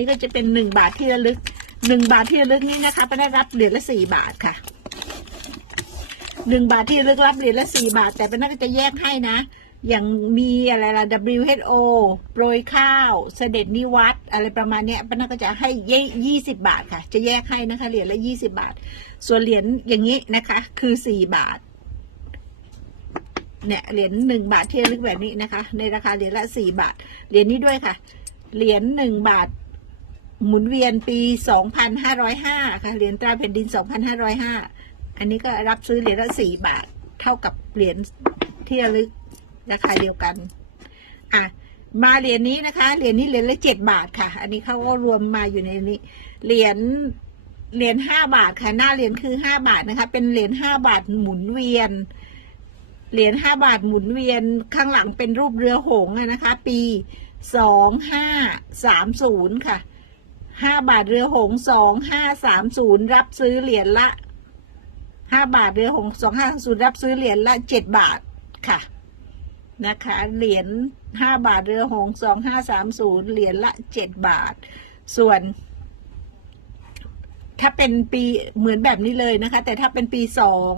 นี่ก็จะเป็นหนึ่งบาทที่ระลึกหนึ่งบาทที่ระลึกนี่นะคะป้าได้รับเหรียญละสี่บาทค่ะหนึ่งบาทที่ระลึกรับเหรียญละสี่บาท แต่ป้าน่าก็จะแยกให้นะ อย่างมีอะไรล่ะ WHO โปรยข้าว เสด็จนิวัตอะไรประมาณเนี้ยป้าน่าก็จะให้ยี่สิบบาทค่ะ จะแยกให้นะคะเหรียญละยี่สิบาท ส่วนเหรียญอย่างนี้นะคะ คือสี่บาทเนี่ยเหรียญหนึ่งบาทที่ระลึกแบบนี้นะคะ ในราคาเหรียญละสี่บาท เหรียญนี้ด้วยค่ะ เหรียญหนึ่งบาท หมุนเวียนปี 2505 ค่ะ เหรียญตราแผ่นดิน 2505 อันนี้ก็รับซื้อเหรียญละ 4 บาท เท่ากับเหรียญที่ระลึกราคาเดียวกัน อะ มาเหรียญนี้นะคะ เหรียญนี้เหรียญละ 7 บาทค่ะ อันนี้เขาก็รวมมาอยู่ในนี้ เหรียญ เหรียญ 5 บาทค่ะ หน้าเหรียญคือ 5 บาทนะคะ เป็นเหรียญ 5 บาทหมุนเวียน เหรียญ 5 บาทหมุนเวียน ข้างหลังเป็นรูปเรือหงส์นะคะ ปี 2530 ค่ะ ห้าบาทเรือหงสองห้าสามศูนย์รับซื้อเหรียญละห้าบาทเรือหงสองห้าศูนย์รับซื้อเหรียญละเจ็ดบาทค่ะนะคะ เหรียญห้าบาทเรือหงสองห้าสามศูนย์เหรียญละเจ็ดบาท ส่วน ถ้าเป็นปีเหมือนแบบนี้เลยนะคะ แต่ถ้าเป็นปีสอง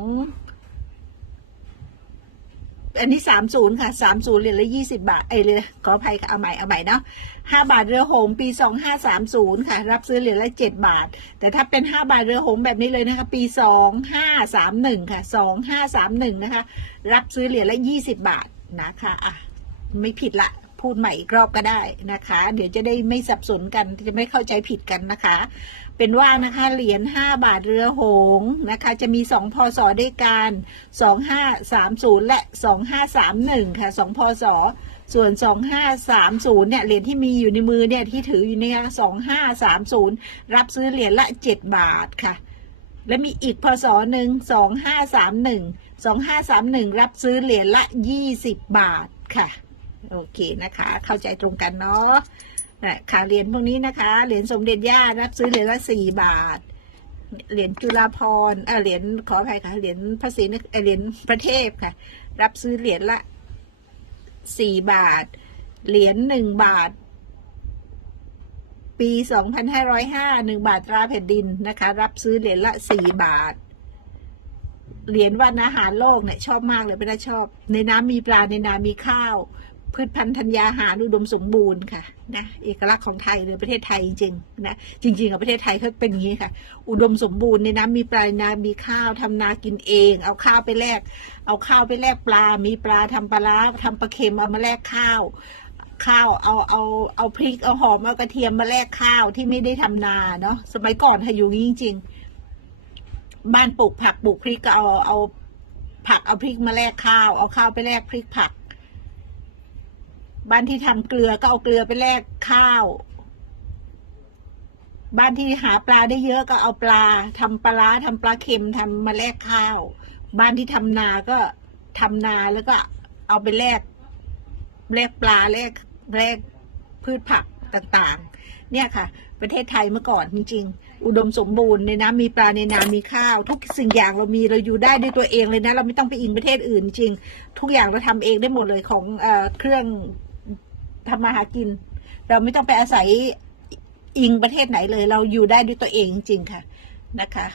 อันนี้สามศูนย์ค่ะสามศูนย์เหรียญละยี่สิบาท เอ้ยเลยขออภัยค่ะ เอาใหม่ เอาใหม่เนาะห้าบาทเรือหงปีสองห้าสามศูนย์ค่ะ รับซื้อเหรียญละเจ็ดบาท แต่ถ้าเป็นห้าบาทเรือหงแบบนี้เลยนะคะ ปีสองห้าสามหนึ่งค่ะสองห้าสามหนึ่งนะคะ รับซื้อเหรียญละยี่สิบาทนะคะ อะ ไม่ผิดละ พูดใหม่อีกรอบก็ได้นะคะ เดี๋ยวจะได้ไม่สับสนกันจะไม่เข้าใจผิดกันนะคะ เป็นว่านะคะเหรียญ5บาทเรือหงนะคะ จะมี 2 พศด้วยกัน 2530 และ 2531 ค่ะ 2 พศส่วน 2530 เนี่ย เหรียญที่มีอยู่ในมือเนี่ย ที่ถืออยู่เนี่ย 2530 รับซื้อเหรียญละ 7 บาทค่ะ และมีอีกพศหนึ่ง2531 2531 รับซื้อเหรียญละ 20 บาทค่ะ โอเคนะคะ เข้าใจตรงกันเนาะนะค่ะเหรียญพวกนี้นะคะเหรียญสมเด็จย่ารับซื้อเหรียญละสี่บาทเหรียญจุฬาภรเออเหรียญขออภัยค่ะเหรียญพระศรีนเหรียญพระเทพค่ะ รับซื้อเหรียญละสี่บาท เหรียญหนึ่งบาท ปีสองพันห้าร้อยห้าหนึ่งบาทตราแผ่นดินนะคะ รับซื้อเหรียญละสี่บาท เหรียญวันอาหารโลกเนี่ยชอบมากเลยไม่ได้ชอบ ในน้ำมีปลาในนามีข้าว พืชพันธุ์ธัญญาหารอุดมสมบูรณ์ค่ะนะเอกลักษณ์ของไทยเลยประเทศไทยจริงๆนะจริงๆกับประเทศไทยเขาเป็นอย่างนี้ค่ะ อุดมสมบูรณ์ในน้ำมีปลานามีข้าวทำนากินเอง เอาข้าวไปแลกเอาข้าวไปแลกปลา มีปลาทำปลาร้าทำปลาเค็มเอามาแลกข้าวข้าวเอาเอาเอาพริกเอาหอมเอากระเทียมมาแลกข้าวที่ไม่ได้ทำนาเนาะสมัยก่อนค่ะอยู่นี้จริง ๆ บ้านปลูกผักปลูกพริกก็เอาเอาผักเอาพริกมาแลกข้าว เอาข้าวไปแลกพริกผัก บ้านที่ทำเกลือก็เอาเกลือไปแลกข้าว บ้านที่หาปลาได้เยอะก็เอาปลาทำปลาร้าทำปลาเค็มทำมาแลกข้าว บ้านที่ทำนาก็ทำนาแล้วก็เอาไปแลกแลกปลาแลกแลกพืชผักต่างๆ เนี่ยค่ะ ประเทศไทยเมื่อก่อนจริง ๆ อุดมสมบูรณ์ในน้ำมีปลาในนามีข้าว ทุกสิ่งอย่างเรามีเราอยู่ได้ด้วยตัวเองเลยนะ เราไม่ต้องไปอิงประเทศอื่นจริง ทุกอย่างเราทำเองได้หมดเลยของเอเครื่อง ทำมาหากิน เราไม่ต้องไปอาศัยอิงประเทศไหนเลย เราอยู่ได้ด้วยตัวเองจริงๆค่ะนะคะ